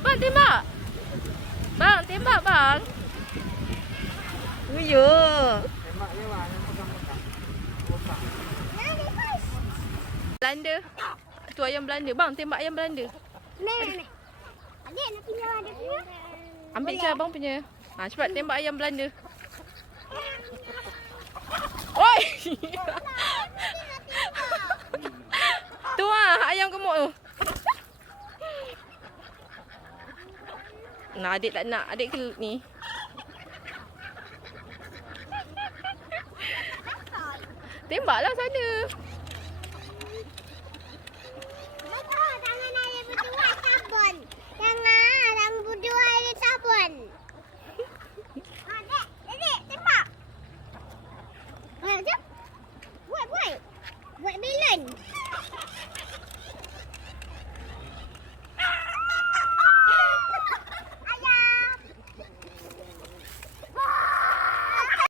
bang, tembak. Bang, tembak bang. Oh, ya. Tembak dia bang, yang pegang-pegang. Belanda. Tu ayam Belanda. Bang, tembak ayam Belanda. Nek. Adik nak pinjam ada punya. Ambil je abang punya. Ha, cepat tembak ayam Belanda. Oi! Tu ah, ayam gemuk tu. Nah, adik tak nak. Adik ke ni. Tembaklah sana.